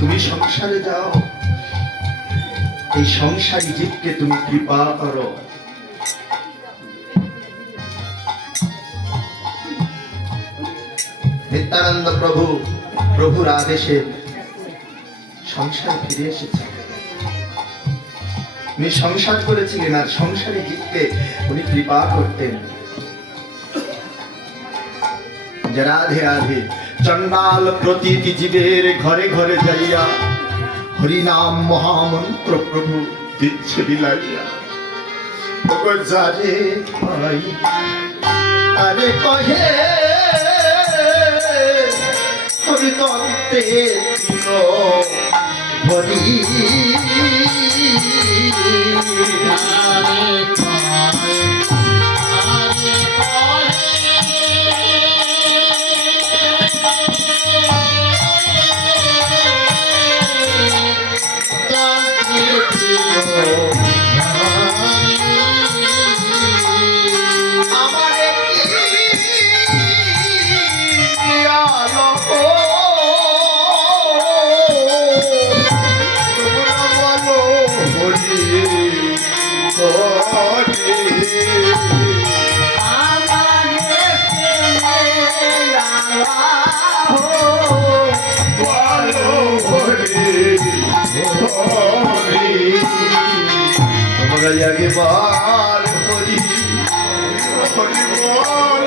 তুমি সংসারে যাও, এই সংসারী জীবকে তুমি কৃপা করো। নিত্যানন্দ প্রভু প্রভুর আদেশে সংসার ফিরে এসেছে। উনি সংসার করেছিলেন আর সংসারী জীবকে উনি কৃপা করতেন। যে রাধে রাধে চন্ডাল প্রতিটি জীবের ঘরে ঘরে যাইয়া হরিনাম মহামন্ত্র প্রভু দিচ্ছে বিলাইয়া। যারে ভাই আরে কহে হরিদন্তে তিন হরি আগে বার হরি হরি বল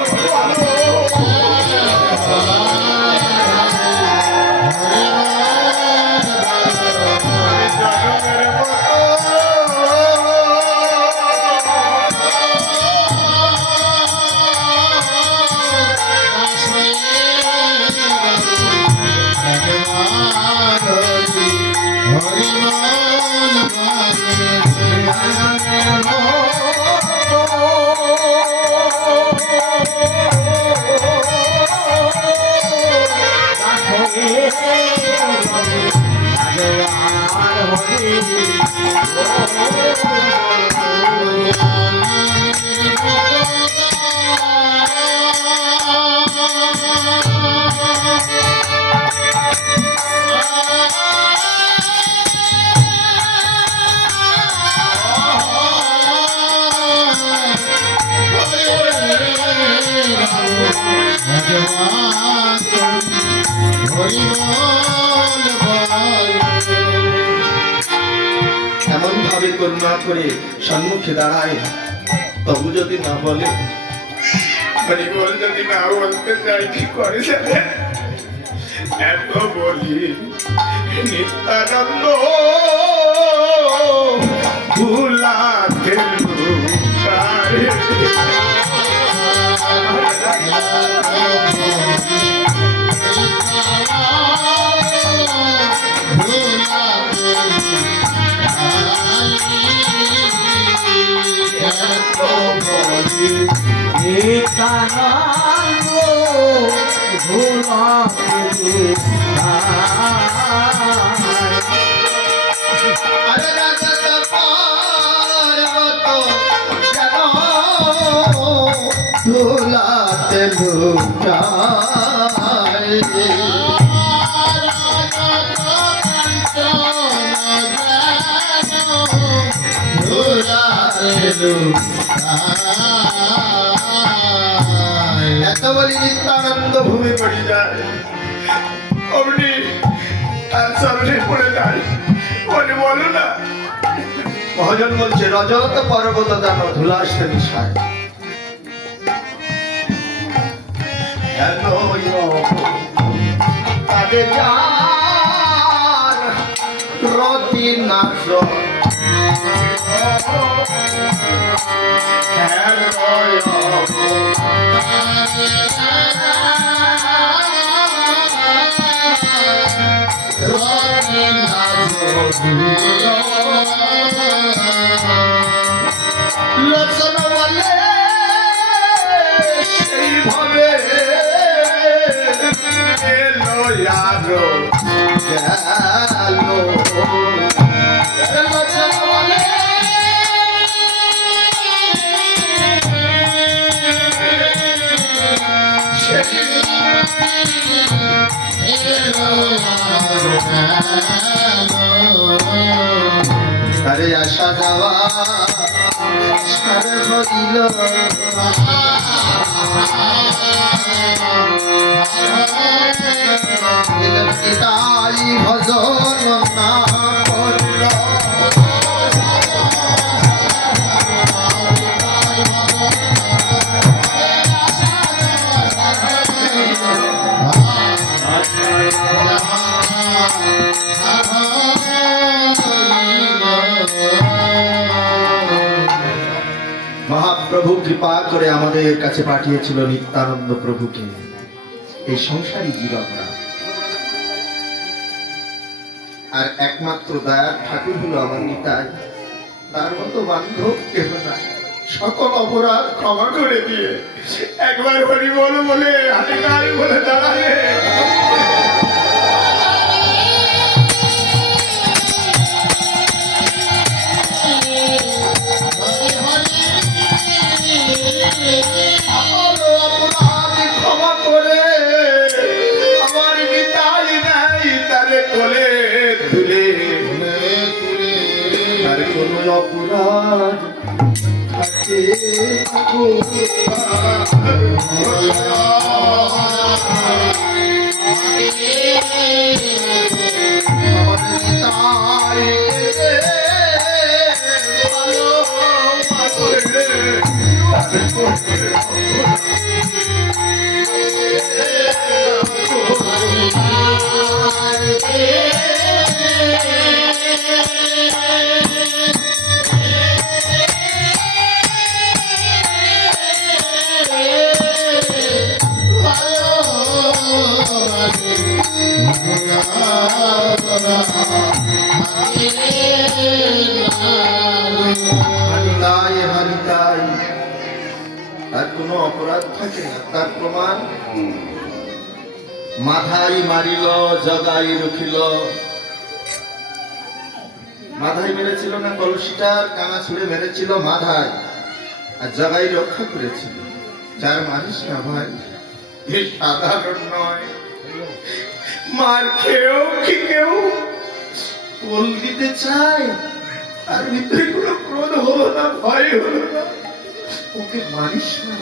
এমন ভাবে করুণা করে সম্মুখে দাঁড়ায়, তবু যদি না বলে, যদি না বলতে চাই কি করে যাবে? এত বলি নিত্যানন্দ ভুলাতে ধুলাতে লুটায় এত বলি নিত্যানন্দ ভূমি পড়ে যায়, অমনি তার চরণে পড়ে যায়। বলে বলো না, মহাজন বলছে রজত পর্বত দান ধুলাসে মিশায়। রতি নাচ লোচন বলে সেইভাবে এলো গেল লোচন বলে এলো তারে আসা যাওয়া সারা দিল তাই ভজন না করল মহাপ্রভু কৃপা করে আমাদের কাছে পাঠিয়েছিল নিত্যানন্দ প্রভুকে। এই সংসারী জীব আমরা, আর একমাত্র দয়ার ঠাকুর হলো আমার নিতাই। তার মতো বান্ধব কেহ নাই। সকল অপরাধ ক্ষমা করে দিয়ে একবার হরি বল বলে হাতে নাই বলে দাঁড়ালে ক্ষমা করে আমার নিতাই নাই তারে কোলে তুলে তার কোনো অপরাধ থাকে আমার নিতাই তার কোনো অপরাধ থাকে না। তার প্রমাণ মাথায় মারিল জগাই রখিল। মাথায় মেরেছিল না কলসিটার কানা ছুঁড়ে মেরেছিল মাথায়, আর জগাই রক্ষা করেছিল। যার মারিস না ভাই, এ সাধারণ নয়। মার খেয়েও কি কেউ কোল দিতে চায়? তার ভিতরে কোনো ক্রোধ হলো না, ভয় হলো না, ওকে মারিস না।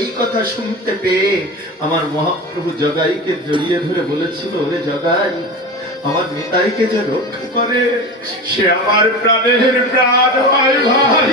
এই কথা শুনতে পেয়ে আমার মহাপ্রভু জগাইকে জড়িয়ে ধরে বলেছিল, ওরে জগাই, আমার নিতাইকে যে রক্ষা করে সে আমার প্রাণের প্রাণ হয় ভাই।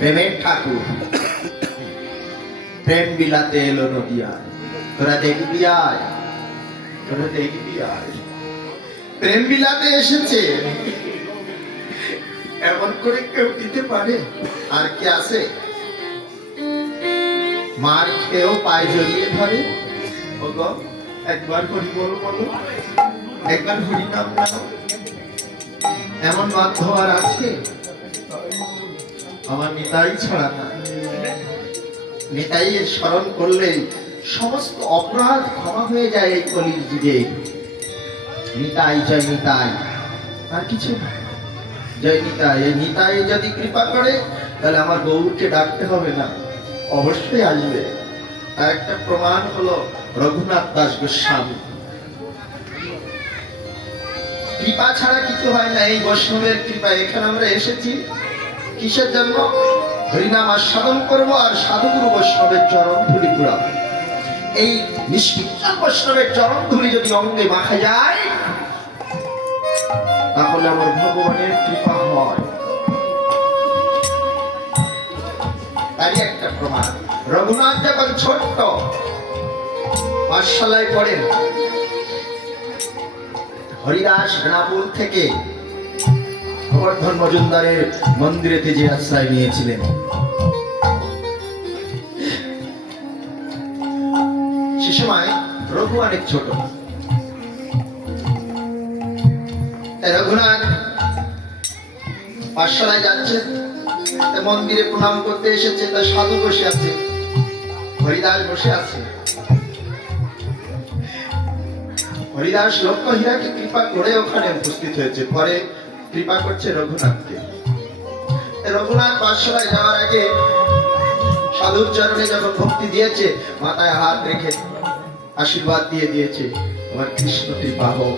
প্রেমের ঠাকুর প্রেম বিলাতে এলো নদিয়ায়। তোরা দেখবি আয়, তোরা দেখবি আয়, প্রেম বিলাতে এসেছে। এমন করে কেউ দিতে পারে? আর কি আছে? মার খেয়েও পায়ে জড়িয়ে ধরে। ওগো একবার হরি বলো, বলো একবার হরি নাম নাও। এমন বাধ্য আর আছে? আমার নিতাই ছাড়া না। নিতাইয়ের স্মরণ করলে সমস্ত অপরাধ ক্ষমা হয়ে যায় এই কলির যুগে। নিতাই জয় নিতাই, আর কিছু না। জয় নিতাই। এই নিতাই যদি কৃপা করে তাহলে আমার গৌরকে ডাকতে হবে না, অবশ্যই আসবে। তার একটা প্রমাণ হলো রঘুনাথ দাস গোস্বামী। কৃপা ছাড়া কিছু হয় না। এই বৈষ্ণবের কৃপা। এখানে আমরা এসেছি কিসের জন্য? হরিনাম আস্বাদন করবো আর সাধুগুরু বৈষ্ণবের চরণ ধুলি পুরাবো। এই নিষ্কিঞ্চন বৈষ্ণবের চরণ ধুলি যদি অঙ্গে মাখা যায় তাহলে আমার ভগবানের কৃপা হয়। তারই একটা প্রমাণ। রঘুনাথ যখন ছোট্ট পাঠশালায় পড়েন, হরিদাস বেনাপুর থেকে গোবর্ধন মজুমদারের মন্দিরেতে যে আশ্রয় নিয়েছিলেন, সে সময় রঘু অনেক ছোট। রঘুনাথ পাঠশালায় যাচ্ছে, মন্দিরে প্রণাম করতে এসেছে, তার সাধু বসে আছে, হরিদাস বসে আছে। হরিদাস লক্ষ্য হীরাকে কৃপা করে ওখানে উপস্থিত হয়েছে, পরে কৃপা করছে রঘুনাথকে। রঘুনাথ পাঠশালায় যাওয়ার আগে সাধুর চরণে যখন ভক্তি দিয়েছে, মাথায় হাত রেখে আশীর্বাদ দিয়ে দিয়েছে, আমার কৃষ্ণ কৃপা হোক।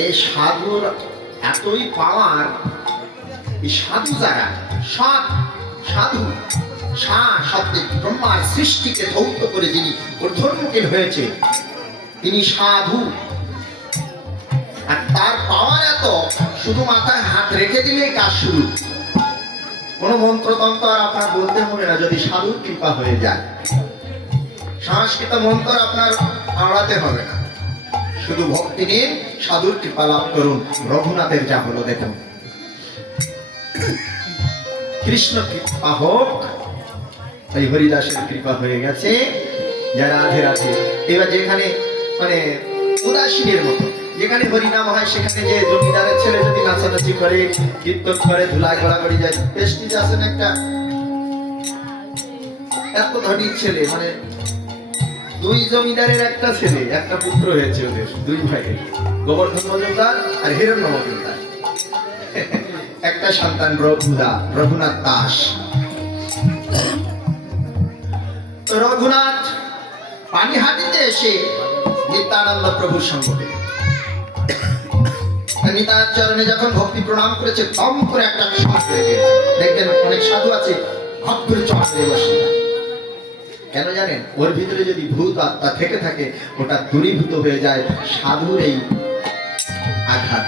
এই সাধুর এতই পাওয়ার, এই সাধু যারা সাধু শব্দে ব্রহ্মার সৃষ্টিকে ধৌত করে যিনি ঊর্ধ্বমুখী হয়েছে, তিনি সাধু। আর তার পাওয়ার এত, শুধু মাথায় হাত রেখে দিলেই কাজ শুরু। কোনো মন্ত্রতন্ত্র আর আপনার বলতে হবে না, যদি সাধুর কৃপা হয়ে যায়। সংস্কৃত মন্ত্র আপনার আওড়াতে হবে না, শুধু ভক্তি নিয়ে সাধুর কৃপা লাভ করুন। রঘুনাথের যা হলো দেখুন, কৃষ্ণ কৃপা হোক। এই হরিদাসের কৃপা হয়ে গেছে, যারা রাধে রাধে। এবার যেখানে মানে উদাসীনের মতো, যেখানে হরিনাম হয় সেখানে যে জমিদারের ছেলে যদি নাচানাচি করে, কীর্তন করে, ধুলায় গড়াগড়ি যায়, প্রেস্টিজ আছেন একটা, এত ধনীর ছেলে, মানে দুই জমিদারের একটা ছেলে, একটা পুত্র হয়েছে ওদের, দুই ভাইয়ের, গোবর্ধন মজুমদার আর হিরণ্য মজুমদার। একটা সন্তান রঘুনাথ দাস। রঘুনাথ পানিহাটিতে এসে নিত্যানন্দ প্রভুর সঙ্গ পেল। নিতার চরণে যখন ভক্তি প্রণাম করেছে, দম করে একটা শ্বাস হয়ে গেছে। দেখবেন অনেক সাধু আছে ঘপ করে চট হয়ে বসে। কেন জানেন? ওর ভিতরে যদি ভূত আত্মা থেকে থাকে, ওটা দূরীভূত হয়ে যায় সাধুর এই আঘাত।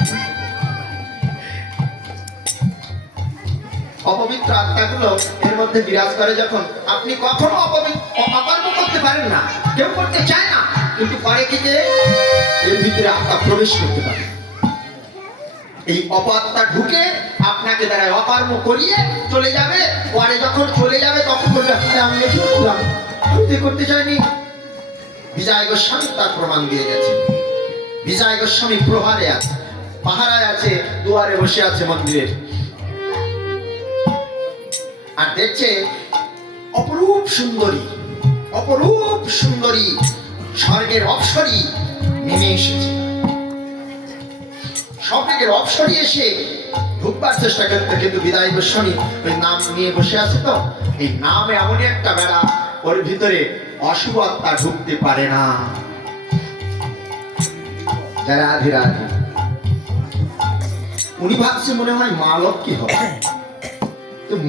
অপবিত্র আত্মাগুলো এর মধ্যে বিরাজ করে যখন, আপনি কখনো অপকর্ম করতে পারেন না, কেউ করতে চায় না, কিন্তু পরে কি যে এর ভিতরে আত্মা প্রবেশ করতে পারে। এই অপাত্মা ঢুকে আপনাকে দ্বারা অকর্ম করিয়ে চলে যাবে। পরে যখন চলে যাবে তখন বলবে, আমি কি করলাম, আমি করতে চাইনি। বিজয় গোস্বামী তার প্রমাণ দিয়ে গেছে। বিজয় গোস্বামী প্রহারে আছে, পাহারায় আছে, দুয়ারে বসে আছে মন্দিরের, আর দেখছে অপরূপ সুন্দরী, অপরূপ সুন্দরী স্বর্গের অপ্সরী নেমে এসেছে। স্বর্গের অপ্সরী এসে ঢুকবার চেষ্টা করতে, কিন্তু বিদায় গোস্বামী ওই নাম নিয়ে বসে আছে। তো এই নামে এমনই একটা বেড়া, ওর ভিতরে অশুভ আত্মা ঢুকতে পারে না। যারা রাধে রাধে, উনি ভাবছে মনে হয় মা লক্ষ্মী হবে।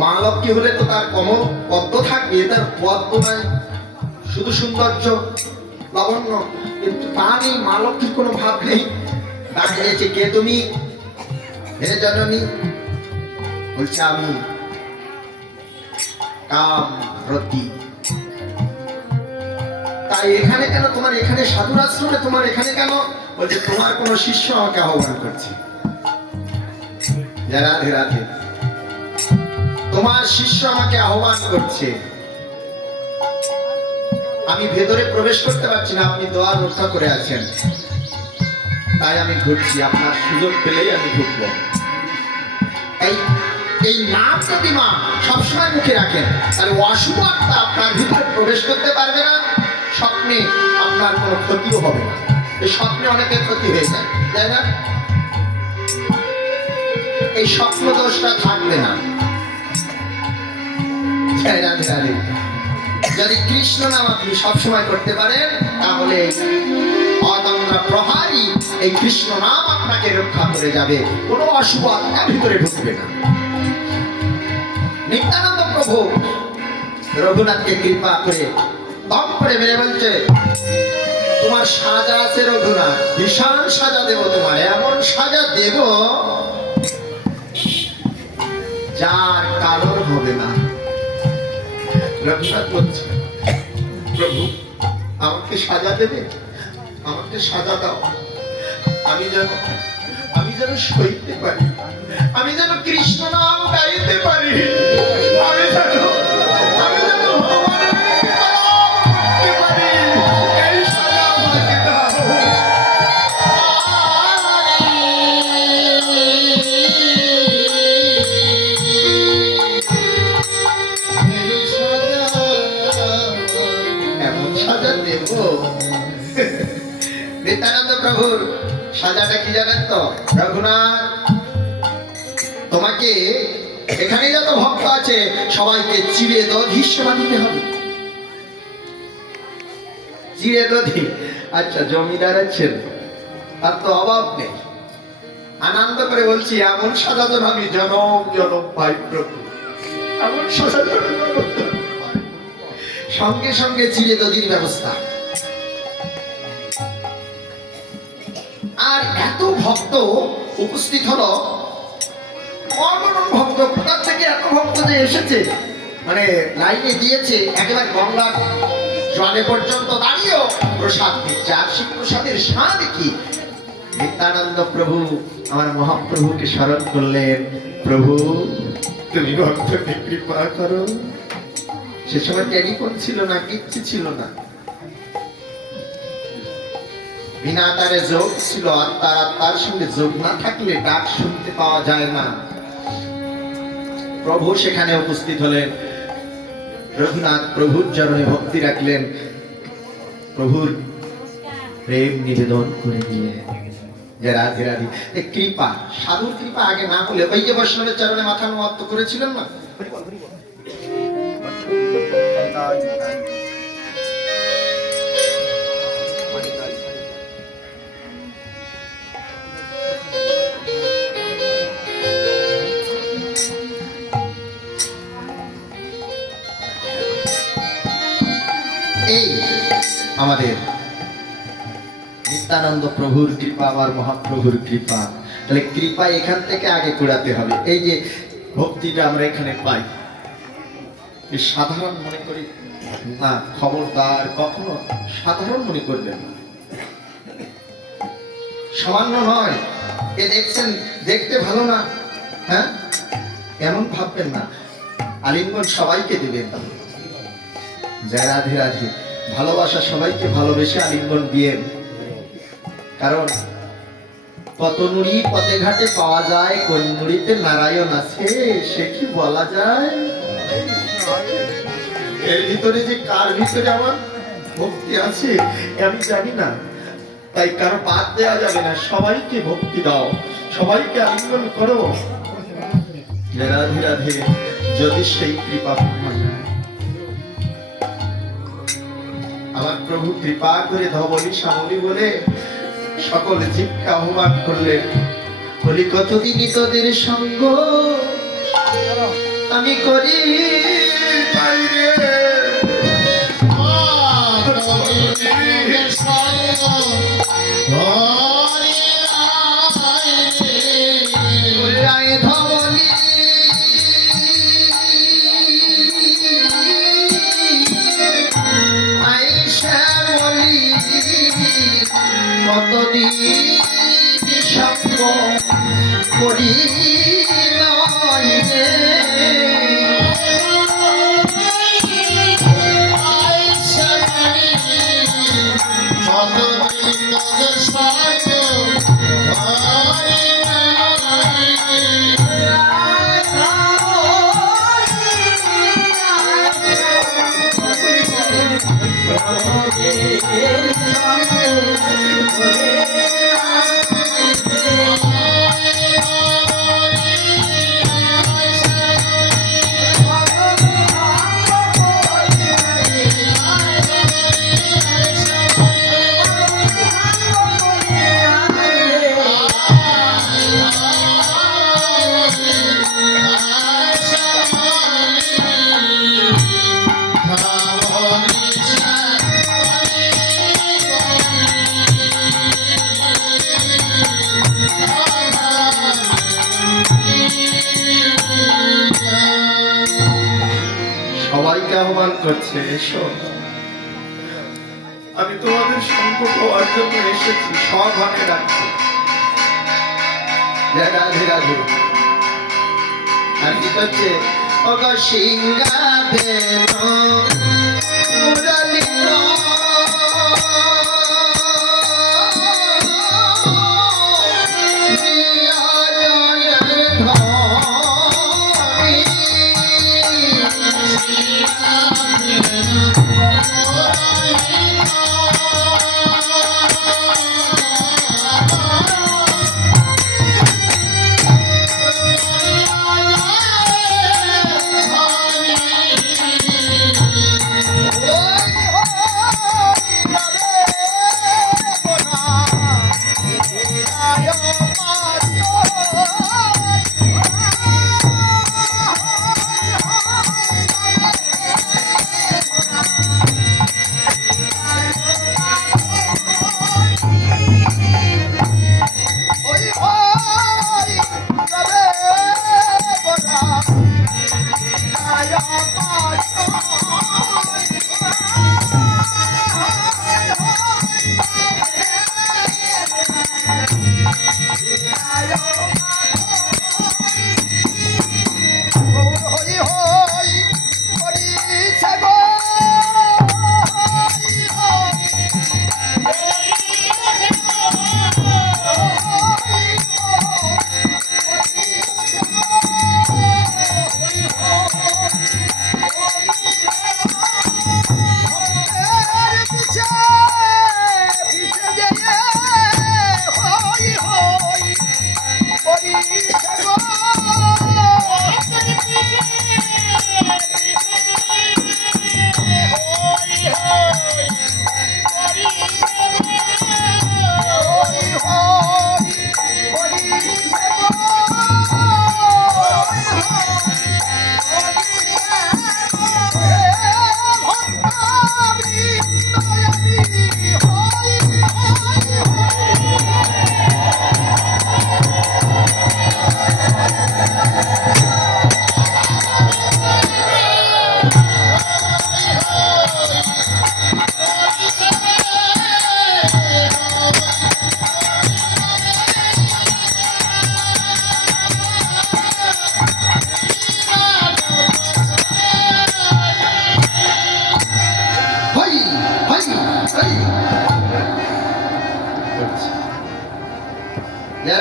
মা লক্ষ্মী হলে তো তার কমল পদ্ম থাকবে, তার পদ্ম নাই, শুধু সৌন্দর্য লাবণ্য, কিন্তু তা নেই, মা লক্ষ্মীর কোনো ভাব নেই। দাঁড়িয়েছে, কে তুমি? হে জননী। বলছে, আমি কামরতী। তাই এখানে কেন? তোমার এখানে সাধুর আশ্রমে, তোমার এখানে কেন? বলছে, তোমার কোন শিষ্য আমাকে আহ্বান করছে। যারা রাধে রাধে, তোমার শিষ্য আমাকে আহ্বান করছে, আমি ভেতরে প্রবেশ করতে পারছি না, আপনি দোয়া রক্ষা করে আছেন, তাই আমি ঘুরছি, আপনার সুযোগ পেলেই আমি ঢুকবো। এই নাম যদি মা সবসময় মুখে রাখেন, তাহলে অশুভ আত্মা আপনার ভিতরে প্রবেশ করতে পারবে না। স্বপ্নে আপনার কোনো ক্ষতিও হবে না। এই স্বপ্নে অনেকের ক্ষতি হয়ে যায়, তাই না? এই স্বপ্ন দোষটা থাকবে না। যদি কৃষ্ণ নাম আপনি সবসময় করতে পারেন, তাহলে অদম্রা প্রহারী এই কৃষ্ণ নাম আপনাকে রক্ষা করে যাবে, কোনো অশুভ আত্মা ভিতরে ঢুকবে না। নিত্যানন্দ প্রভু রঘুনাথকে কৃপা করে দম করে মেরে বলছে, তোমার সাজা আছে রঘুনাথ, বিশাল সাজা দেব তোমার, এমন সাজা দেব যার কারোর হবে না। রঘুনাথ বলছে, প্রভু আমাকে সাজা দেবে, আমাকে সাজা দাও, আমি যেন সইতে পারি, আমি যেন কৃষ্ণ নাম গাইতে পারি, আমি যেন ভগবানের করতে পারি, এই সাজা আমাকে দাও। এমন সাজা দেব। নিত্যানন্দ প্রভুর সাজাটা কি জানেন তো? রঘুনাথ, তোমাকে এখানে যত ভক্ত আছে সবাইকে চিড়ে দধি সেবা দিতে হবে। চিড়ে দধি, আচ্ছা জমিদার আছেন, তার তো অভাব নেই। আনন্দ করে বলছি, এমন সাজা যেন আমি জনম জনম পাই প্রভু, এমন সাজা যেন জনম জনম পাই। সঙ্গে সঙ্গে চিড়ে দধির ব্যবস্থা। আর এত ভক্ত উপস্থিত হলো, অগণন ভক্ত, কোথা থেকে এত ভক্ত যে এসেছে, মানে লাইনে দিয়েছে একেবারে গঙ্গার জলে পর্যন্ত দাঁড়িয়েও প্রসাদ দিচ্ছে। আর সেই প্রসাদের স্বাদ কি? নিত্যানন্দ প্রভু আমার মহাপ্রভুকে স্মরণ করলেন, প্রভু তুমি ভক্তকে কৃপা করো। সে সময় টেলিফোন ছিল না, কিচ্ছু ছিল না, বিনা তারে যোগ ছিল। আত্মার সঙ্গে যোগ না থাকলে ডাক শুনতে পাওয়া যায় না। প্রভু সেখানে উপস্থিত হলেন। রঘুনাথ প্রভুর চরণে ভক্তি রাখলেন, প্রভুর প্রেম নিবেদন করে দিলেন যে রাধে রাধে। কৃপা, সাধুর কৃপা আগে না হলে, ওই যে বৈষ্ণবের চরণে মাথা নত করেছিলেন না, এই আমাদের নিত্যানন্দ প্রভুর কৃপা, আমার মহাপ্রভুর কৃপা। তাহলে কৃপা এখান থেকে আগে কুড়াতে হবে। এই যে ভক্তিটা আমরা এখানে পাই, সাধারণ মনে করি না, খবরদার কখনো সাধারণ মনে করবেন না, সামান্য নয়। এ দেখছেন, দেখতে ভালো না, হ্যাঁ, এমন ভাববেন না। আলিঙ্গন সবাইকে দিবেন, জয় রাধে রাধে, ভালোবাসা সবাইকে ভালোবেসে আলিঙ্গন দিয়েন। কারণ কত নুড়ি পথে ঘাটে পাওয়া যায়, কোন নুড়িতে নারায়ণ আছে সে কি বলা যায়? এর ভিতরে যে কার ভিতরে আমার ভক্তি আছে আমি জানি না, তাই কারো বাদ দেওয়া যাবে না। সবাইকে ভক্তি দাও, সবাইকে আলিঙ্গন করো। রাধে রাধে, যদি সেই কৃপা পাওয়া যায়। আমার প্রভু কৃপা করে ধবলি শ্যামলি বলে সকল জীবকে আহ্বান করলেন, বলি কতদিনই তোদের সঙ্গ আমি করি বাইরে, ধবলি কতদিন সঙ্গ করি সবাইকে আহ্বান করছে, এসো। আমি তোমাদের সঙ্গ পাওয়ার জন্য এসেছি, সঘনে ডাকছি। রাধে রাধে। আর কি করছে? ওগো সিংহাবে মুরলী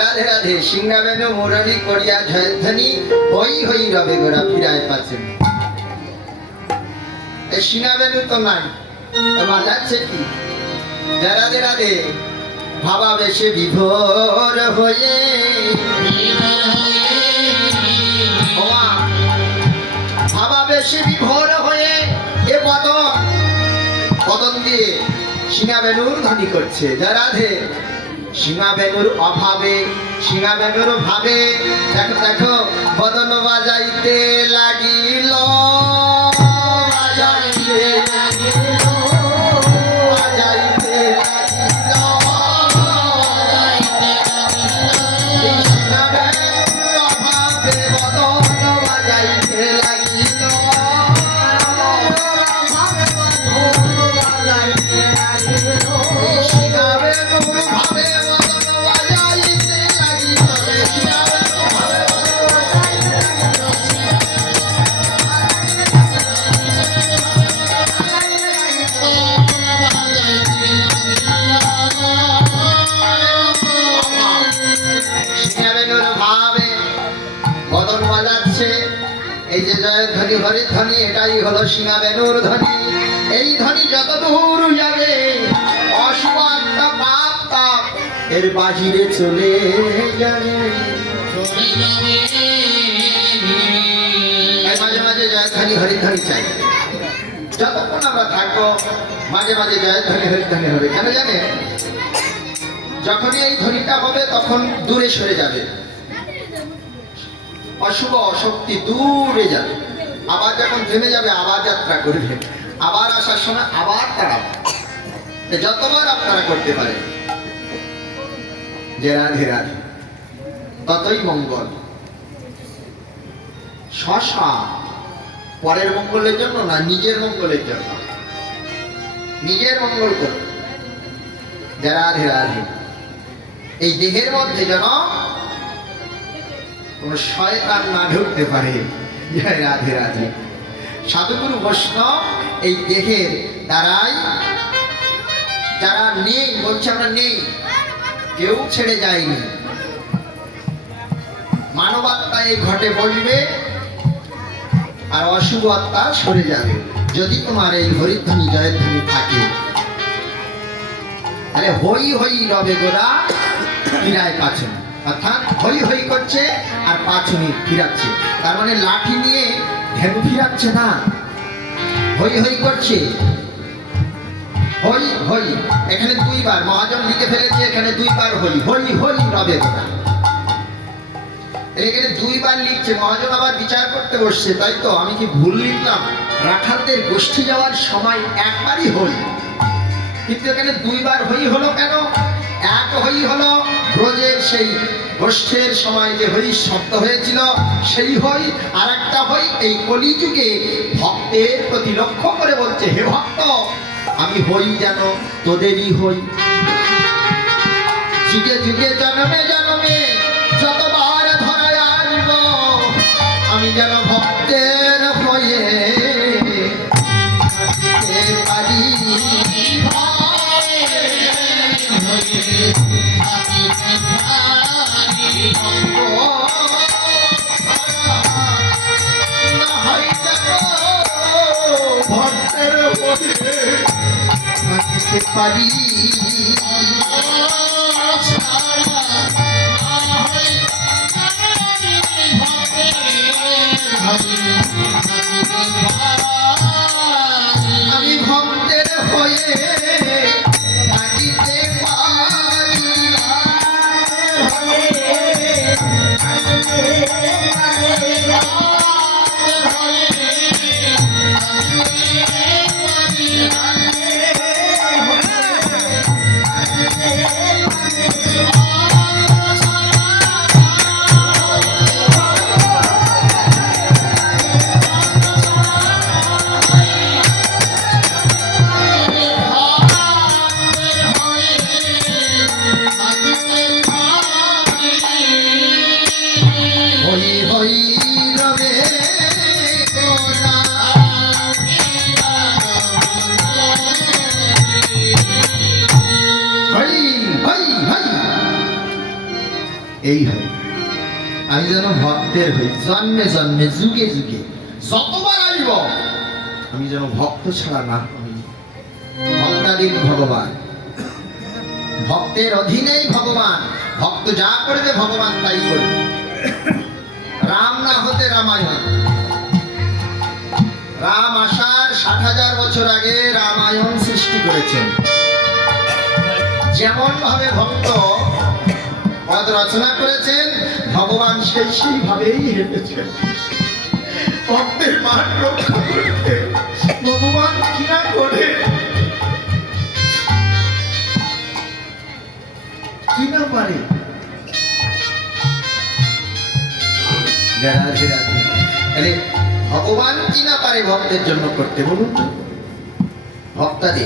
রাধে রাধে। সিংহাবেনু মুরলী করিয়া জয়ধ্বনি হই হই রবে গোড়া ফিরায় পাচ্ছেন। এই সিংহাবেনু তো নাই, বাজাচ্ছে কি? রাধে রাধে। ভাবাবেশে বিভোর হয়ে ভাবাবেশে বিভোর হয়ে এ বদন দিয়ে সিংহাবেনুর ধ্বনি করছে। রাধে। সিংহাবেনুর অভাবে, সিংহাবেনুর ভাবে দেখো দেখো বদন বাজাইতে লাগিল, বাজাইতে লাগিল, বাজাইতে লাগিল। সিংহাবেনুর অভাবে বদন বাজাইতে লাগিল, সিংহাবেনুর ভাবে এই যে জয়ধ্বনি হরিধ্বনি, এটাই হলো সিংহাবেনুর ধ্বনি। এই ধ্বনি যত দূর যাবে অশুভাত্মা পাপ তাপ এর বাহিরে চলে যাবে। মাঝে মাঝে জয়ধ্বনি হরিধ্বনি চাই। যতক্ষণ আমরা থাকবো মাঝে মাঝে জয়ধ্বনি হরিধ্বনি হবে। কেন জানে? যখনই এই ধ্বনিটা হবে তখন দূরে সরে যাবে, অশুভ অশক্তি দূরে যাবে। আবার যখন থেমে যাবে আবার যাত্রা করবে, আবার আসার সময় আবার তাড়াবে। যতবার আপনারা করতে পারেন। যে রাধে রাধে, ততই মঙ্গল। শশা পরের মঙ্গলের জন্য না, নিজের মঙ্গলের জন্য, নিজের মঙ্গল করো। যারা রাধে রাধে, এই দেহের মধ্যে যেন কোন শয়তান না ঢুকতে পারে। জয় রাধে রাধে। সাধুগুরু বৈষ্ণব এই দেহের দ্বারাই যারা নেই, বলছে আমরা নেই, কেউ ছেড়ে যায়নি, মানবাত্মা এই ঘটে বসবে আর অশুভ আত্মা সরে যাবে যদি তোমার এই হরিধ্বনি জয়ধ্বনি থাকে। আরে হই হই রবে গোরা ফিরায় পাছনি, অর্থাৎ হই হই করছে আর পাছনি ফিরাচ্ছে। তার মানে লাঠি নিয়ে ধেনু ফিরাচ্ছে না, হই হই করছে। হই হই এখানে দুইবার মহাজন লিখে ফেলেছে, এখানে দুইবার হই হই হই রবে গোরা, এখানে দুইবার লিখছে। মহাজন আবার বিচার করতে বসছে, তাই তো আমি কি ভুল লিখলাম? রাখালদের গোষ্ঠী যাওয়ার সময় একবারই হই, কিন্তু এখানে দুইবার হই হলো কেন? এক হই হলো ব্রজের সেই গোষ্ঠের সময় যে হই শব্দ হয়েছিল সেই হই, আর একটা হই এই কলিযুগে ভক্তের প্রতি লক্ষ্য করে বলছে, হে ভক্ত আমি হই যেন তোদেরই হই, যুগে যুগে জন্মে জন্মে যতবার ধরায় আসব আমি যেন ভক্তের হয়ে পারি। ভক্তের হয়ে পারি। আমি ভক্তের হয়ে থাকিতে পারি। এই হয় আমি যেন ভক্তের হই, জন্মে জন্মে যুগে যুগে যতবার আসব আমি যেন ভক্ত ছাড়া না হই। ভক্তাধীন ভগবান, ভক্তের অধীনেই ভগবান, ভক্ত যা করবে ভগবান তাই করবে। রাম না হতে রামায়ণ, রাম আসার 60,000 বছর আগে রামায়ণ সৃষ্টি করেছেন। যেমন ভাবে ভক্ত পদ রচনা করেছেন ভগবান সেইভাবেই হেঁটেছেন। ভক্তের মান রক্ষা করতে ভগবান কিনা করে কিনা পারে। ভগবান কিনা পারে ভক্তের জন্য করতে, বলুন তো? ভক্তাদি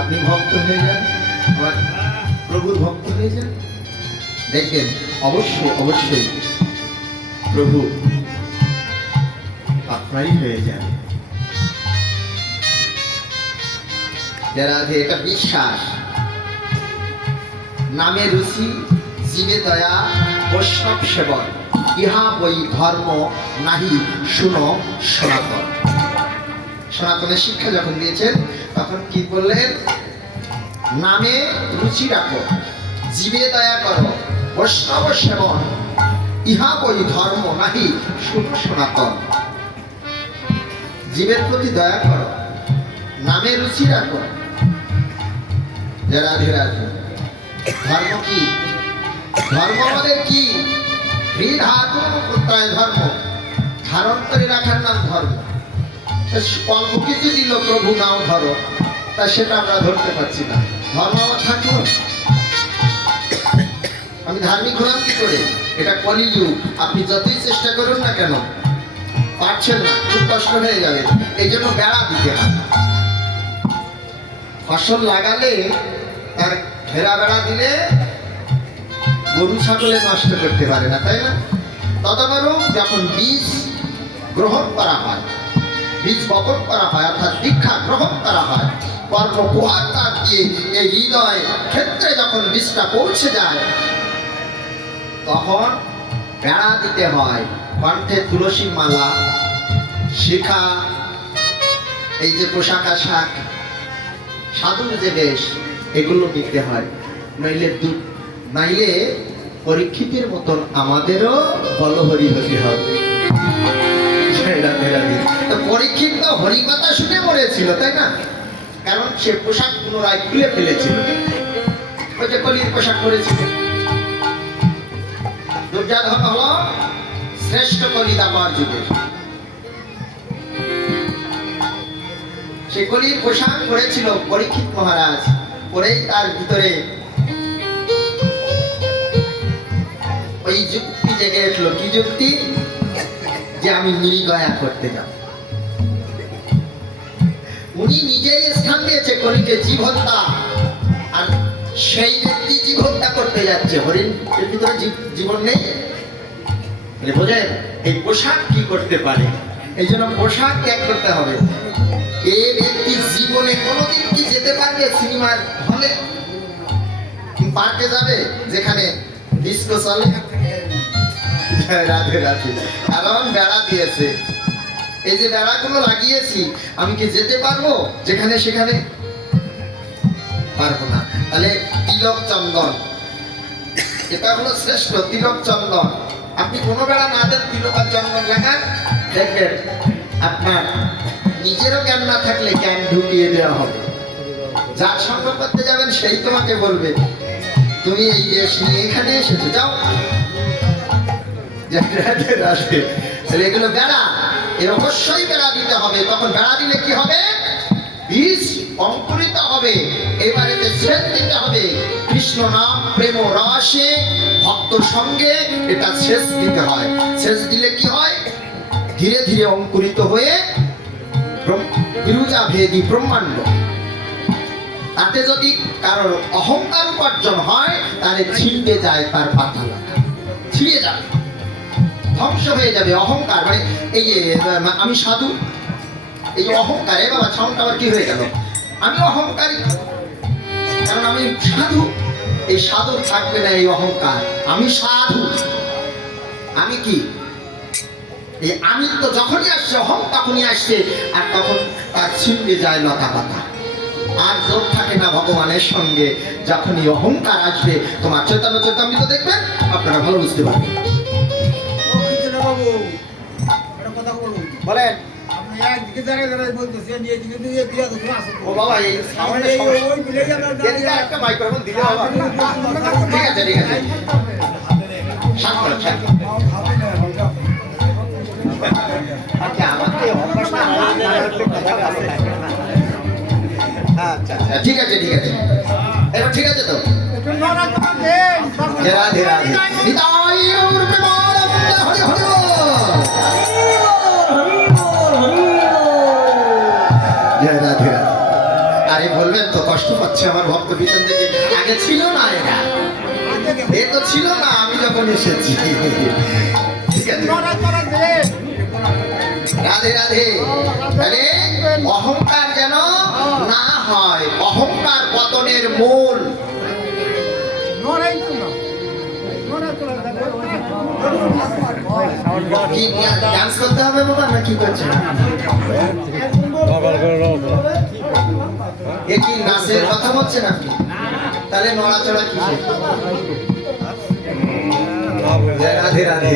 আপনি ভক্ত হয়ে যান, আমার প্রভুর ভক্ত হয়ে যান, দেখবেন অবশ্যই অবশ্যই প্রভু আপনারই হয়ে যাবে। যারা এটা বিশ্বাস, নামে রুচি জীবে দয়া বৈষ্ণব সেবন, ইহা বই ধর্ম নাহি শুনো সনাতন। সনাতনের শিক্ষা যখন দিয়েছেন তখন কি বললেন? নামে রুচি রাখো, জীবে দয়া করো, বৈষ্ণব সেবন, ইহা বই ধর্ম নাহি শুনো সনাতন। জীবের প্রতি দয়া করো, নামে রুচি রাখো। যারা রাধে ধর্ম কি? ধর্ম আমাদের কি? ধর্ম ধারণ করে রাখার নাম ধর্ম। অল্প কিছু দিল প্রভু নাও ধরো, তা সেটা আমরা ধরতে পারছি না। ধর্ম আমার থাকলো, আমি ধার্মিক হলাম কি করে? এটা কলিযুগ, আপনি যতই চেষ্টা করুন না কেন পারছেন না, খুব কষ্ট হয়ে যাবে, এই জন্য বেড়া দিতে হয়। ফসল লাগালে তার ঘেরা বেড়া দিলে গরু ছাগলে নষ্ট করতে পারে না, তাই না? তদনুরূপ যখন বীজ গ্রহণ করা হয়, বীজ বপন করা হয়, অর্থাৎ দীক্ষা গ্রহণ করা হয়, কর্ম কুহার দিয়ে এই হৃদয় ক্ষেত্রে যখন বীজটা পৌঁছে যায়, তখন বেড়া দিতে হয়। কণ্ঠে তুলসী মালা, শিখা, এই যে পোশাক আশাক, সাধুর যে বেশ, এগুলো দিতে হয়। নাইলে পরীক্ষিতের মতন আমাদেরও বলহরি হতে হবে। পরীক্ষিত তো হরিকথা শুনে মরেছিল, তাই না? কারণ সে পোশাক পুনরায় খুলে ফেলেছিল, ওই যে কলির পোশাক পরেছিল। দুর্যোধন হলো শ্রেষ্ঠ কলি দাবার যুগের, সে কলির পোশাক পরেছিল পরীক্ষিত মহারাজ, পরেই তার ভিতরে ওই যুক্তি জেগে উঠলো। কি যুক্তি? যে আমি নির্দয়া করতে যাব। উনি নিজেই স্থান দিয়েছে কলিকে জীব হত্যা, আর সেই ব্যক্তি জীব হত্যা করতে যাচ্ছে। হরিণ এর ভিতরে জীবন নেই, বোঝেন? এই পোশাক কি করতে পারে, এই জন্য পোশাক ত্যাগ করতে হবে। এই ব্যক্তি জীবনে কোনোদিন কি যেতে পারবে সিনেমার হলে, পার্কে যাবে যেখানে ডিস্কো চলে? রাধে রাধে। কারণ বেড়া দিয়েছে। এই যে বেড়াগুলো লাগিয়েছি, আমি কি যেতে পারবো যেখানে সেখানে? পারবো না। তাহলে তিলক চন্দন, এটা হলো শ্রেষ্ঠ তিলক চন্দন। আপনি কোনো বেড়া না দেন, তিলক আর চন্দন লাগান, দেখবেন আপনার নিজেরও জ্ঞান না থাকলে জ্ঞান ঢুকিয়ে দেওয়া হবে। যার সঙ্গ করতে যাবেন সেই তোমাকে বলবে তুমি এই দেশ নিয়ে এখানে এসেছো, যাও। এগুলো বেড়া, এর অবশ্যই বেড়া দিতে হবে। তখন বেড়া দিলে কি হবে? বীজ অঙ্কুরিত হবে। এবারেতে ছেদ দিতে হবে কৃষ্ণ নাম প্রেম রসে ভক্ত সঙ্গে, এটা শেষ দিতে হয়। শেষ দিলে কি হয়? ধীরে ধীরে অঙ্কুরিত হয়ে বিরুজা ভেদি ব্রহ্মাণ্ড। তাতে যদি কারোর অহংকার উপার্জন হয়, তাহলে ছিঁড়ে যায় তার পাতা, ছিঁড়ে যাবে, ধ্বংস হয়ে যাবে। অহংকার মানে এই যে আমি সাধু, এই যে অহংকার, এ বাবা ছাউনটা আবার কি হয়ে গেল? আমি অহংকারী, কারণ আমি সাধু। এই সাধু থাকবে না এই অহংকার। আমি সাধু, আমি কি? এই আমি তো যখনই আসছে অহং তখনই আসছে, আর তখন তার ছিঁড়ে যায় লতা পাতা, আর যোগ থাকে না ভগবানের সঙ্গে। যখনই অহংকার আসবে, তোমার চৈতন্য চৈতন্য দেখবেন, আপনারা ভালো বুঝতে পারবেন। বলেন। ও বাবা, এই একটা মাইক্রোফোন দিলে বাবা। ঠিক আছে, ঠিক আছে, আচ্ছা ঠিক আছে, ঠিক আছে, এবার ঠিক আছে তো? রাধে রাধে। আরে বলবেন তো, কষ্ট পাচ্ছে আমার ভক্ত পিছন থেকে। আগে ছিল না এরা, এ তো ছিল না আমি যখন এসেছি। ঠিক আছে, রাধে রাধে। তাহলে অহংকার যেন না হয়, অহংকার পতনের মূল। কি ডান্স করতে হবে বাবা, না কি করছে? এ কি নাচের কথা বলছেন আপনি? তাহলে নড়াচড়া কিসে? রাধে রাধে।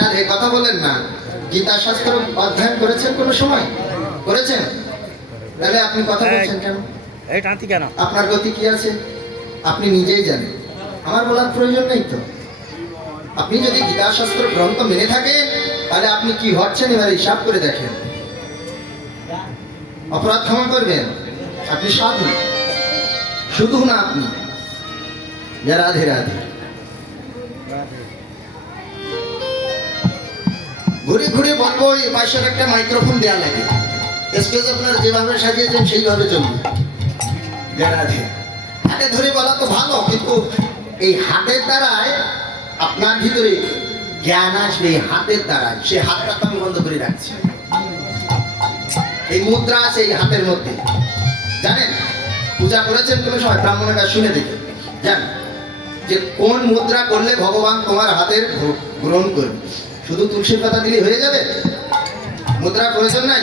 রাধে, কথা বলেন না। গীতা শাস্ত্র অধ্যয়ন করেছেন কোনো সময়? করেছেন? তাহলে আপনি কথা বলছেন কেন? আপনার গতি কি আছে আপনি নিজেই জানেন, আমার বলার প্রয়োজন নেই তো। আপনি যদি গীতা শাস্ত্র গ্রন্থ মেনে থাকেন, তাহলে আপনি কি হচ্ছেন এবার হিসাব করে দেখেন। অপরাধ ক্ষমা করবেন, আপনি সাধু। শুধু না আপনি, রাধে রাধে। ঘুরে ঘুরে বলবো এই পাশের একটা মাইক্রোফোন দেওয়া লাগে, স্টেজ আপনারা যেভাবে সাজিয়েছেন সেইভাবে চলবে। যারা আছে হাতে ধরে বলা তো ভালো, কিন্তু এই হাতের দ্বারায় আপনার ভিতরে জ্ঞান আসবে, এই হাতের দ্বারায়। সেই হাতটা তো আমি বন্ধ করে রাখছি। এই মুদ্রা আছে এই হাতের মধ্যে, জানেন? পূজা করেছেন কোনো সময়? ব্রাহ্মণেরা শুনে দেখে জান যে কোন মুদ্রা করলে ভগবান তোমার হাতের গ্রহণ করবে। শুধু তুলসীর পাতা দিলে হয়ে যাবে? মুদ্রা প্রয়োজন নাই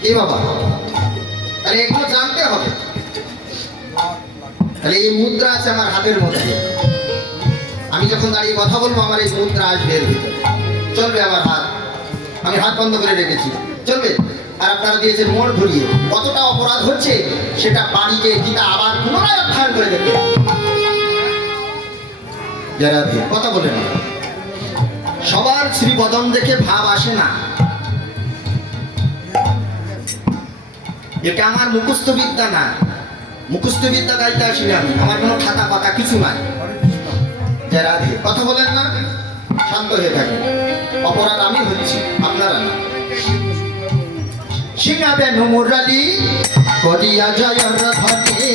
কি বাবা? তাহলে এগুলো জানতে হবে। তাহলে এই মুদ্রা আছে আমার হাতের মধ্যে, আমি যখন দাঁড়িয়ে কথা বলবো আমার এই মুদ্রা আসবে এর ভিতরে, চলবে আমার হাত, আমি হাত বন্ধ করে রেখেছি, চলবে। আর আপনারা দিয়েছেন মোড় ঘুরিয়ে, কতটা অপরাধ হচ্ছে সেটা বাড়িতে গীতা আবার পুনরায় অধ্যয়ন করে দেখবে। যারা কথা বলে না, সবার শ্রী বদন দেখে ভাব আসে না। এটা আমার মুখস্থ বিদ্যা না, মুখস্থ বিদ্যা গাইতে আসিনি আমি, আমার কোনো খাতা পাতা কিছু নাই। যারা কথা বলেন না, শান্ত হয়ে থাকে। অপরাধ আমি হচ্ছি, আপনারা না। সিংহাবেন মুরালি করিয়া জয়র ধনে,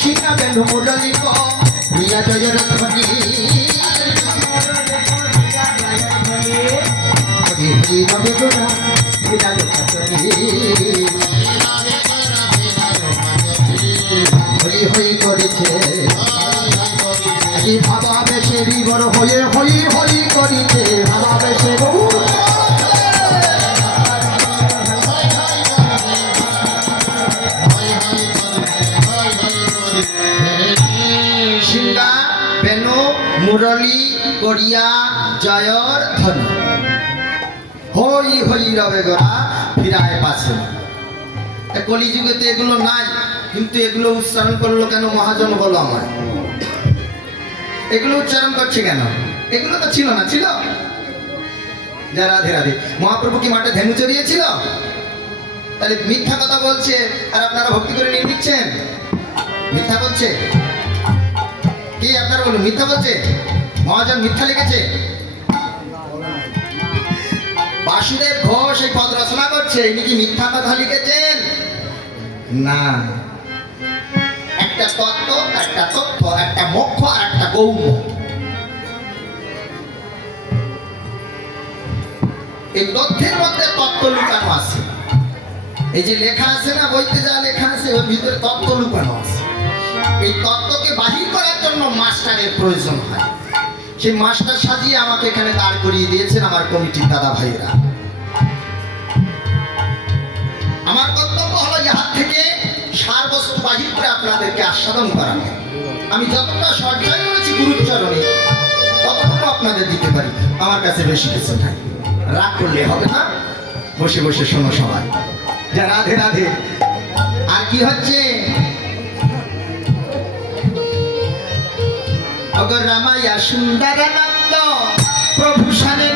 সিংহাবেন মুরালি করিয়া জয়র ধনে, হরি হরি রবে গোরা বিরাজ ধনে, হরি হরি করেছে ভাবা বেশে বিবর হয়ে হরি হরি করিতে, ভাবা বেশে সিংহা বেনু মুরলী করিয়া জয়র ধন, হই হই রবে গোরা ফিরায় পাশে। কলিযুগেতে এগুলো নাই, কিন্তু এগুলো উচ্চারণ করলো কেন মহাজন বলো আমায়? এগুলো উচ্চারণ করছে কেন? এগুলো তো ছিল না, ছিল? যারা রাধে রাধে, মহাপ্রভু কি মাঠে ধেনু চড়িয়েছিল? তাহলে মিথ্যা কথা বলছে আর আপনারা ভক্তি করে নিয়ে নিচ্ছেন। মিথ্যা বলছে কি? আপনারা বলুন, মিথ্যা বলছে? মহাজন মিথ্যা লিখেছে? বাসুদেব ঘোষ এই পদ রচনা করছে, ইনি কি মিথ্যা কথা লিখেছেন? না, একটা তত্ত্ব, একটা তথ্য, একটা মোক্ষ আর একটা গৌণ। এই তথ্যের মধ্যে তত্ত্ব লুকানো আছে। এই যে লেখা আছে না, বইতে যা লেখা আছে ওর ভিতরে তত্ত্ব লুকানো আছে। এই তত্ত্বকে বাহির করার জন্য মাস্টারের প্রয়োজন হয়। সেই মাস্টার সাজিয়ে আমাকে এখানে দাঁড় করিয়ে দিয়েছেন আমার কমিটির দাদা ভাইয়েরা। আমার কর্তব্য হলো ইহার থেকে সার বস্তু বাহির করে আপনাদেরকে আস্বাদন করানো। আমি যতটা সঞ্চয় করেছি গুরুচরণে ততটুকু আপনাদের দিতে পারি, আমার কাছে বেশি কিছু নাই। রাগ করলে হবে না, বসে বসে শোনো সবাই। যা রাধে রাধে। আর কি হচ্ছে? অগর রামায়া সুন্দরানন্দ প্রভু সানে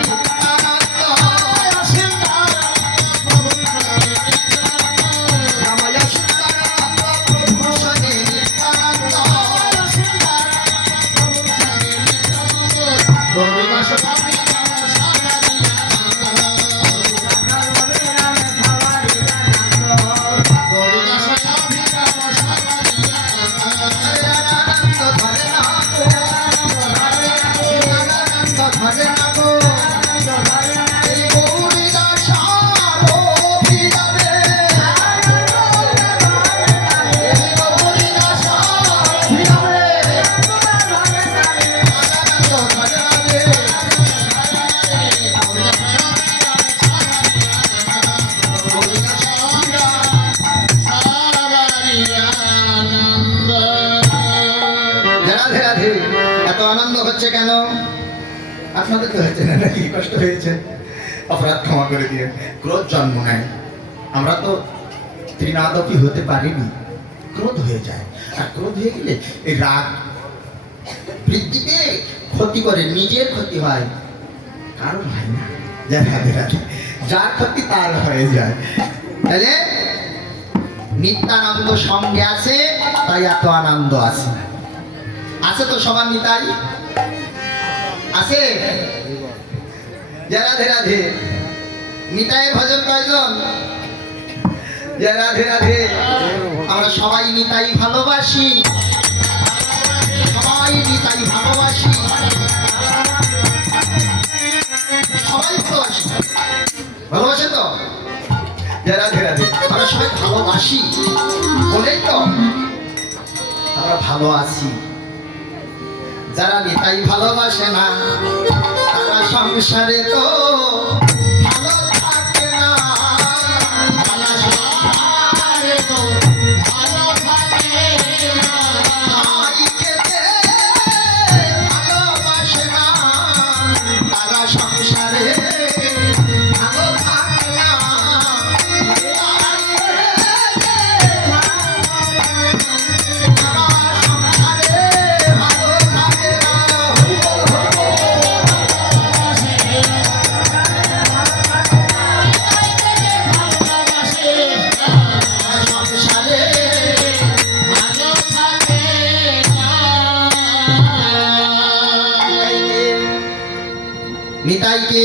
কেন? আপনাদের তো হয়েছে না নাকি? কষ্ট হয়েছে? অপরাধ ক্ষমা করে দিয়ে। ক্রোধ জন্ম নেয়, আমরা তো ত্রিনাদপি হতে পারিনি, ক্রোধ হয়ে যায়। আর ক্রোধ হয়ে গেলে এই রাগ বৃদ্ধিতে ক্ষতি করে, নিজের ক্ষতি হয়, কারণ হয় না। যার ক্ষতি তার হয়ে যায়। তাহলে নিত্যানন্দ সঙ্গে আছে, তাই এত আনন্দ আছে। আছে তো সবার নিতাই আছে। রাধে রাধে। নিতাইয়ের ভজন কয়জন? রাধে রাধে। আমরা সবাই নিতাই ভালোবাসি, সবাই নিতাই ভালোবাসি, সবাই ভালোবাসি। ভালোবাসে তো? রাধে রাধে। আমরা সবাই ভালোবাসি বলেই তো আমরা ভালো আছি। যারা নিতাই ভালোবাসে না তারা সংসারে তো ভালো থাকে না। তারা সংসারে তো ভালো থাকে না। ভাইকে যে ভালোবাসে না তারা সংসারে ভালো থাকে না। নিতাইকে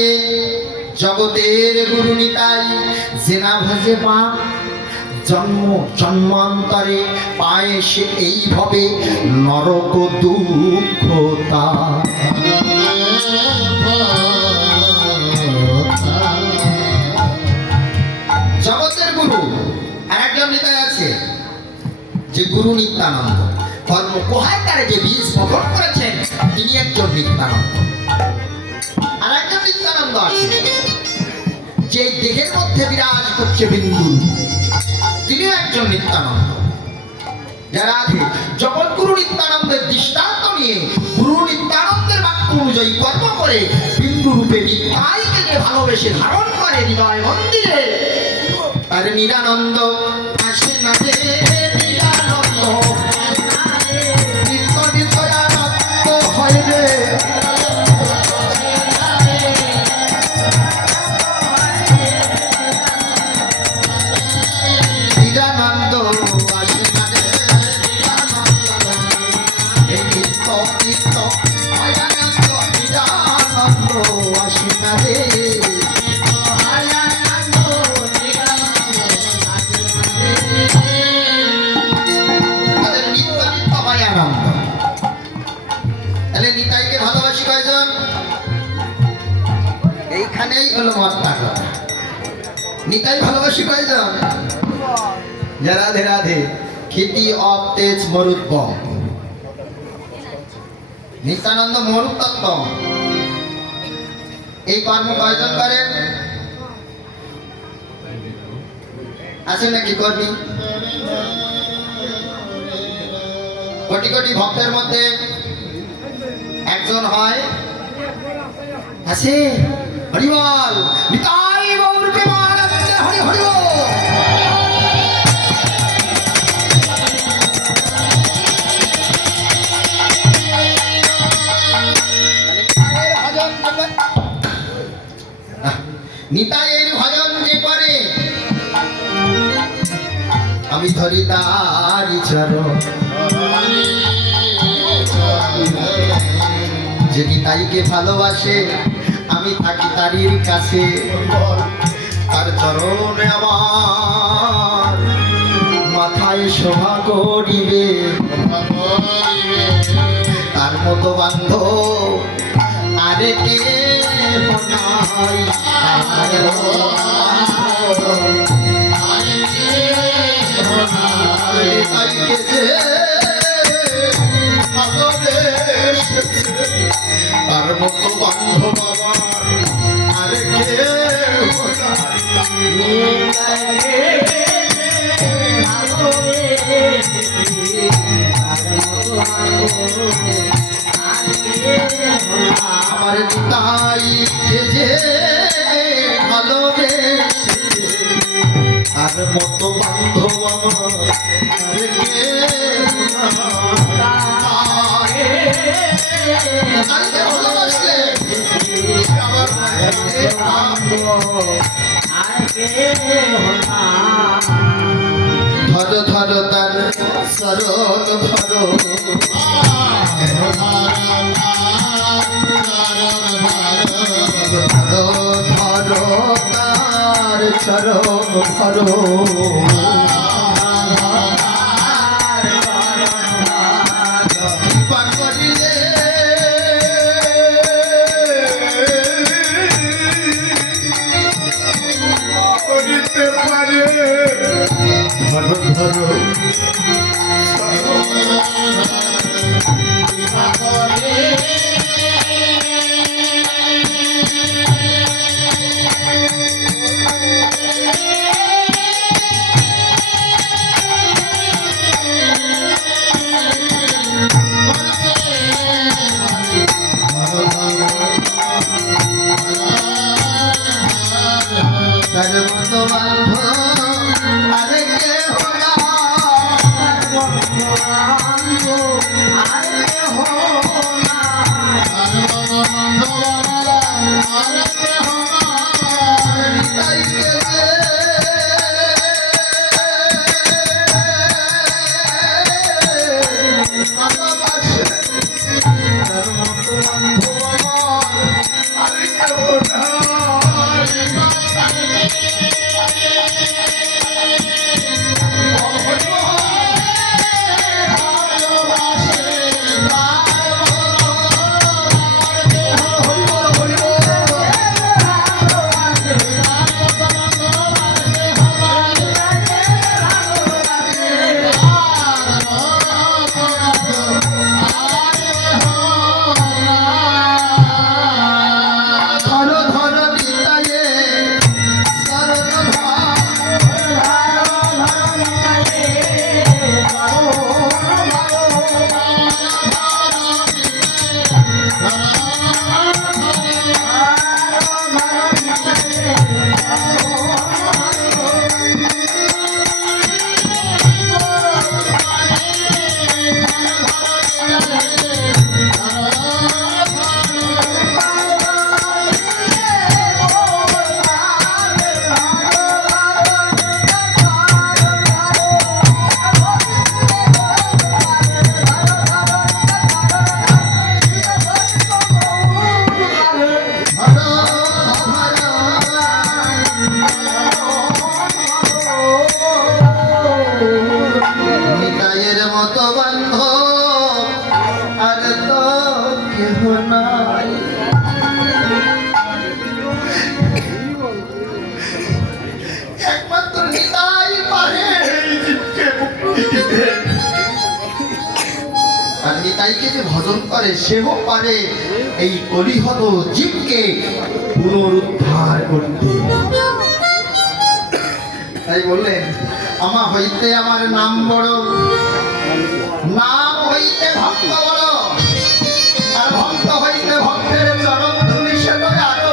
জগতের গুরু নিতাই, জেনা ভাজে পা জন্ম জন্মান্তরে পায় সে এইভাবে নরক দুঃখতা। জগতের গুরু আর একজন নিতাই আছে যে গুরু নিত্যানন্দ। ধর্ম কোহাইকারে যে বীজ বপন করেছেন তিনি একজন নিত্যানন্দ। আর একজন নিত্যানন্দ আছে যে দেহের মধ্যে বিরাজ করছে বিন্দু, তিনিও একজন নিত্যানন্দ। যারা জগৎগুরু নিত্যানন্দের দৃষ্টান্ত নিয়ে গুরু নিত্যানন্দের বাক্য অনুযায়ী কর্ম করে বিন্দু রূপে নিতাইকে যে ভালোবেসে ধারণ করে হৃদয় মন্দিরে, আর নিরানন্দ আসে না রে নিরানন্দ, নিত্য নিত্যানন্দ হয় রে। নিরানন্দ আসে না রে নিরানন্দ, এই নিত্য নিত্য আনন্দ নিরানন্দ আসে না রে। তাদের নিত্য নিত্য হয় আনন্দ। তাহলে নিতাইকে ভালোবাসি কয়জন? এইখানেই হলো মতটা। নিতাই ভালোবাসি কয়জন? রাধে রাধে। খ্যাতি অব তেজ মরুদ্গম। নিত্যানন্দ মরুতত্ত্ব। এই কর্ম কয়জন করেন? আছে নাকি কর্মী? কোটি কোটি ভক্তের মধ্যে একজন হয়, আছে। হরিবল নিতাই গৌর প্রেমানন্দে হরি হরি বল। নিতাইয়ের ভজন যে করে আমি ধরি তারি চরণ, যে নিতাইকে ভালোবাসে আমি থাকি তারির কাছে। তার চরণে আমার মাথায় শোভা করিবে, তার মতো বান্ধব আরে কে নাই। নিতাইকে যে তার মতো বান্ধব আমার আরে কে আমার নিতাইকে যে ভালোবেসে তার মতো বান্ধব আমার আরে কে ভালোবাসলে ধর ধরো তার শরণ ধরো ধরো ধরো তার চরণ ধরো কৃপা করিলে করিতে পারে ধরো ধরো তার মতো বান্ধ আরে কে হলা ধরো ধরো নিতায়ে শরণ নিতাইয়ের মতো বান্ধ আর তো কেহ নাই একমাত্র নিতাই পারে এই জীবকে মুক্তি দিতে। আর নিতাইকে যে ভজন করে সেও পারে এই কলিহত জীবকে পুনরুদ্ধার করতে। তাই বললেন আমা হইতে আমার নাম বড়, নাম হইতে ভক্ত বড়, আর ভক্ত হইতে ভক্তের চরণ ধুলি সে তো আরো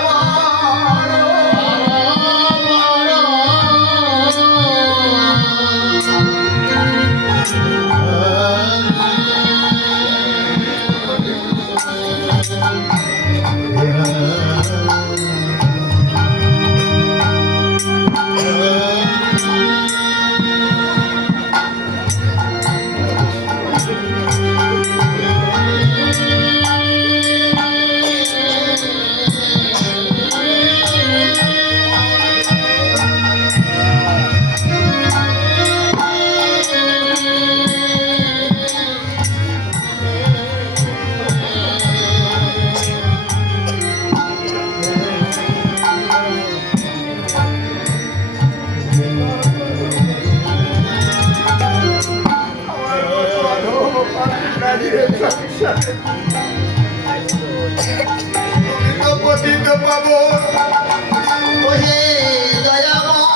পতিত পাবন ওহে দয়াময়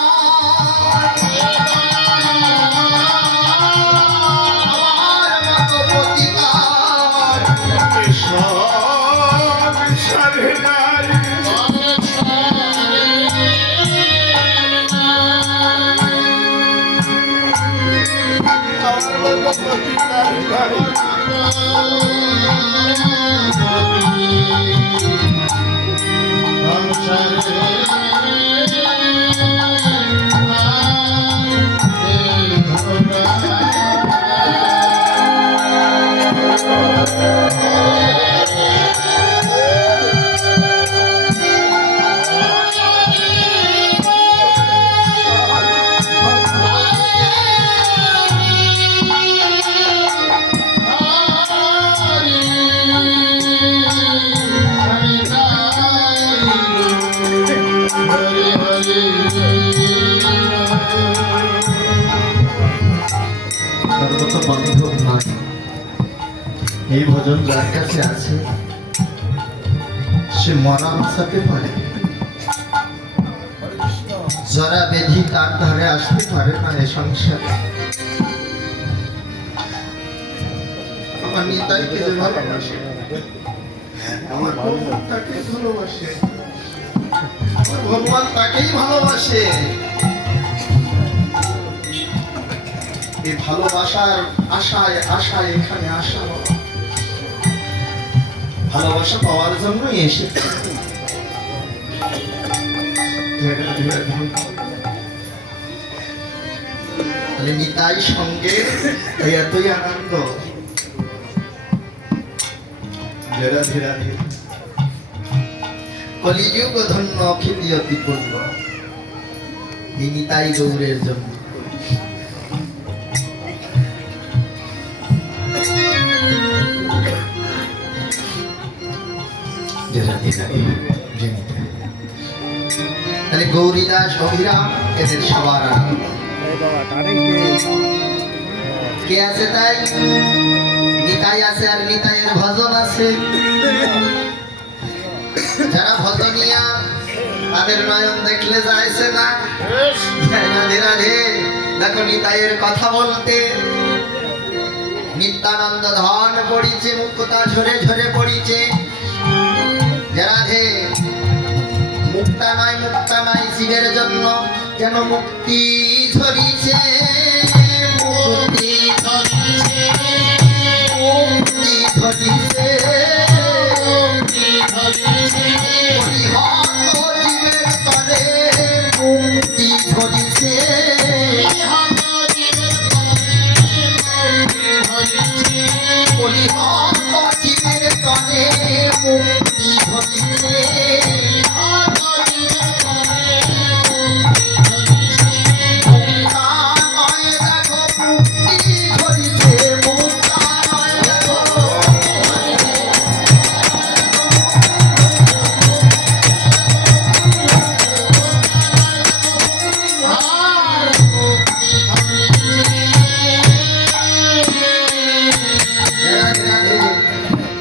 আমার মতো পতিতার সংসারে নাই আমার মতো পতিতার নাই। সংসারে মতো বান্ধব নয়। এই ভজন যার কাছে আছে সে মরা বাঁচাতে পারে, জরা বেধি তার ধারে আসতে পারে না এ সংসারে। আমার নিতাইকে যে ভালোবাসে, আমার ভগবান তাকেই ভালোবাসে, আমার ভগবান তাকেই ভালোবাসে। এই ভালোবাসার আশায় আশায় এখানে আসা, ভালোবাসা পাওয়ার জন্যই এসেছে। তাহলে নিতাই সঙ্গে এতই আনন্দ। কলিযুগ ধন্য খ্যাতি অতি পূর্ণ এই নিতাই গৌরের জন্য। তাহলে গৌরীদাস অভিরাম এদের সবার আনন্দ। কে আছে তাই? নিতাই আছে, আর নিতাইয়ের ভজন আছে। যারা ভজনিয়া তাদের নয়ন দেখলে যাইছে না। রাধে রাধে। দেখো নিতাইয়ের কথা বলতে নিত্যানন্দ ধন পড়িছে, মুক্তা ঝরে ঝরে পড়িছে। রাধে মুক্তা নয় শিবের জন্য যেন মুক্তি ঝরিছে, মুক্তি ঝরিছে, মুক্তি ঝরিছে, জীবের তরে মুক্তি ঝরিছে, জীবের তরে মুক্তি ঝরিছে।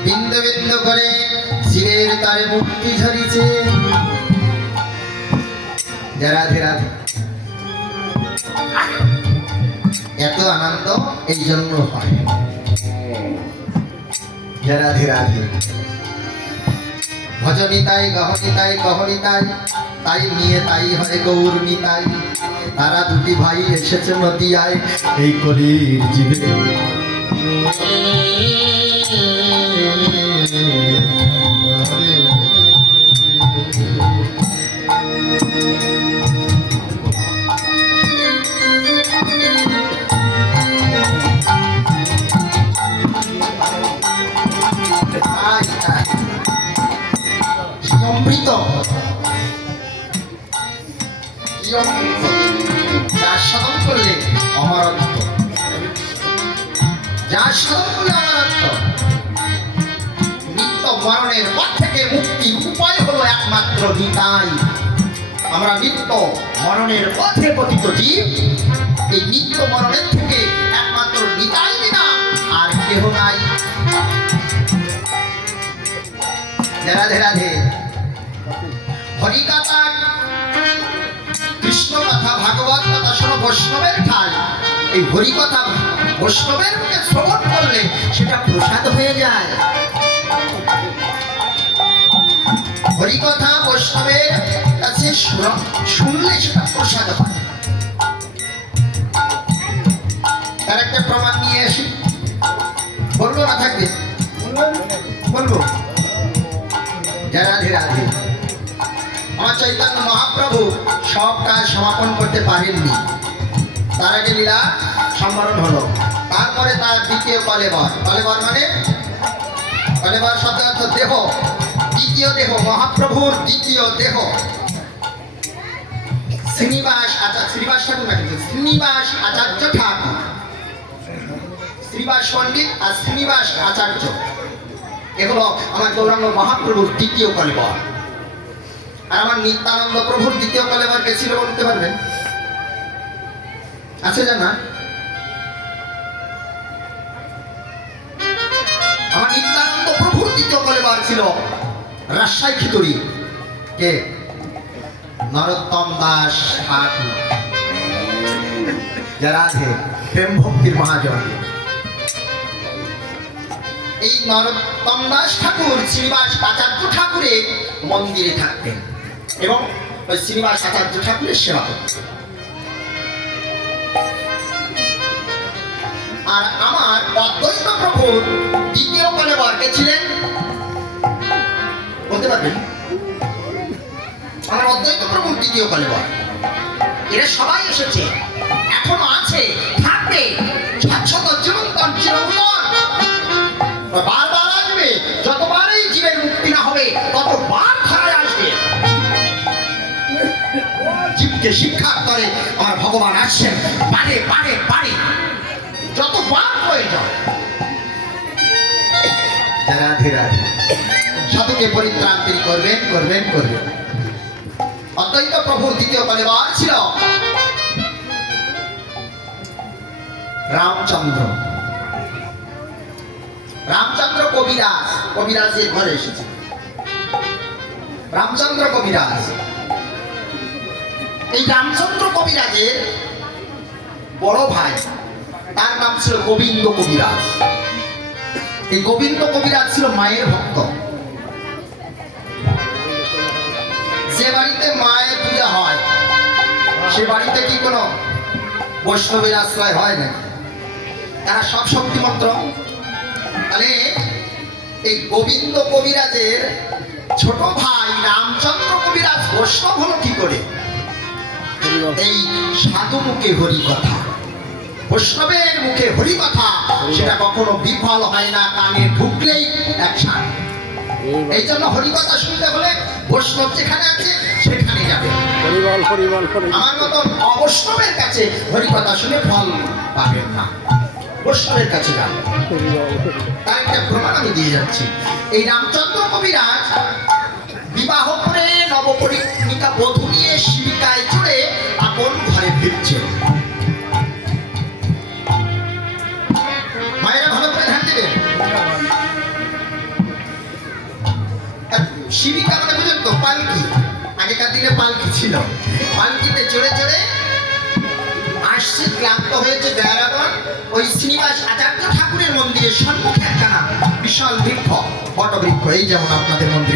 বিন্দু বিন্দু করে শিবের তারে মুক্তি ঝরিছে। রাধে রাধে। এত আনন্দ এই জন্য হয়। রাধে রাধে। ভজনিতাই গহনিতাই গহনিতাই, তাই নিয়ে তাই হয় গৌর নিতাই। তারা দুটি ভাই এসেছে নদিয়ায় এই কলির জীবে। অমৃত যার সাধন করলে অমরত্ব, যার সাধন করলে অমরত্ব। নিত্য মরণের পথ থেকে মুক্তির উপায় হলো একমাত্র নিতাই। আমরা নিত্য মরণের পথে পতিত জীব। এই নিত্য মরণের থেকে একমাত্র নিতাই বিনা আর কেহ নাই। রাধে রাধে। হরিকথা, কৃষ্ণ কথা, ভাগবত কথা শোনো বৈষ্ণবের ঠাই। এই হরিকথা বৈষ্ণবের মুখে শ্রবণ করলে সেটা প্রসাদ হয়ে যায়। হরিকথা বৈষ্ণবের কাছে শুনলে সেটা প্রসাদ হয়। তার একটা প্রমাণ নিয়ে আসি, বলবো না থাকবে? বলবো। রাধে রাধে। আমার চৈতন্য মহাপ্রভু সব কাজ সমাপন করতে পারেননি। তার আগে লীলা সম্বরণ হলো, তারপরে তার দ্বিতীয় কলেবর। কলেবর মানে কলেবর শব্দ অর্থ দেহ, দ্বিতীয় দেহ, মহাপ্রভুর দ্বিতীয় দেহ। শ্রীনিবাস আচার্য, শ্রীনিবাস ঠাকুর না কিন্তু শ্রীনিবাস আচার্য ঠাকুর, শ্রীনিবাস পণ্ডিত আর শ্রীনিবাস আচার্য, এগুলো আমার গৌরাঙ্গ মহাপ্রভুর দ্বিতীয় কলেবর। আর আমার নিত্যানন্দ প্রভুর দ্বিতীয় কলেবর কে ছিল বলতে পারবেন? আছে জানা? ছিল রাজশাহী খিতুড়ি, কে? নরোত্তম দাস ঠাকুর, যারা আছে প্রেম ভক্তির মহাজন। এই নরোত্তম দাস ঠাকুর শ্রীনিবাস আচার্য ঠাকুরের মন্দিরে থাকতেন এবং ওই শ্রীনিবাস আচার্য ঠাকুরের সেবা করতেন। আর আমার অদ্বৈত প্রভুর দ্বিতীয় কলেবর কে ছিলেন বলতে পারবেন? আমার অদ্বৈত প্রভুর দ্বিতীয় কলেবর, এরা সবাই এসেছে, এখনো আছে, থাকবে, শাশ্বত চিরন্তন চিরন্তন, বারবার আসবে। যতবার এই জীবের মুক্তি না হবে ততবার ধারায় আসবে। জীবকে শিক্ষা করে আমার ভগবান আসছেন, পারে পারে পারে যতবার প্রয়োজন। রাধে রাধে। সাধুকে পরিত্রাণ তিনি করবেন করবেন করবেন। অদ্বৈত প্রভুর দ্বিতীয় কলেবর ছিল রামচন্দ্র। রামচন্দ্র কবিরাজ, কবিরাজের ঘরে এসেছে রামচন্দ্র কবিরাজ। এই রামচন্দ্র কবিরাজের বড় ভাই, তার নাম ছিল গোবিন্দ কবিরাজ। এই গোবিন্দ কবিরাজ ছিল মায়ের ভক্ত। যে বাড়িতে মায়ের পূজা হয় সে বাড়িতে কি কোনো বৈষ্ণবের আশ্রয় হয় না? তারা সব শক্তি মন্ত্র। তাহলে এই গোবিন্দ কবিরাজের ছোট ভাই রামচন্দ্র কবিরাজ বৈষ্ণব হলো কি করে? এই সাধু মুখে হরি কথা, বৈষ্ণবের মুখে হরি কথা, সেটা কখনো বিফল হয় না, কানে ঢুকলেই একসাথে। এই জন্য হরি কথা শুনতে হলে বৈষ্ণব যেখানে আছে সেখানে যাবে। আমার মতো অবৈষ্ণবের কাছে হরি কথা শুনে ফল পাবেন না, বৈষ্ণবের কাছে যাবে। তার একটা প্রমাণ আমি দিয়ে যাচ্ছি। এই রামচন্দ্র কবিরাজ বিবাহ করে নবপরিণীতা বধূ নিয়ে শিবিকায় চড়ে আপন ঘরে ফিরছে। মায়েরা ভালো করে ধ্যান দেবেন। শিবিকা মানে বুঝেন তো, পালকি। আগেকার দিনে পালকি ছিল, পালকিতে চড়ে চড়ে আসছে, ক্লান্ত হয়েছে বেড়াগণ। ওই শ্রীনিবাস আচার্য ঠাকুরের মন্দিরের সম্মুখে একখানা বিশাল বৃক্ষ, বটবৃক্ষ, এই যেমন আপনাদের মন্দিরে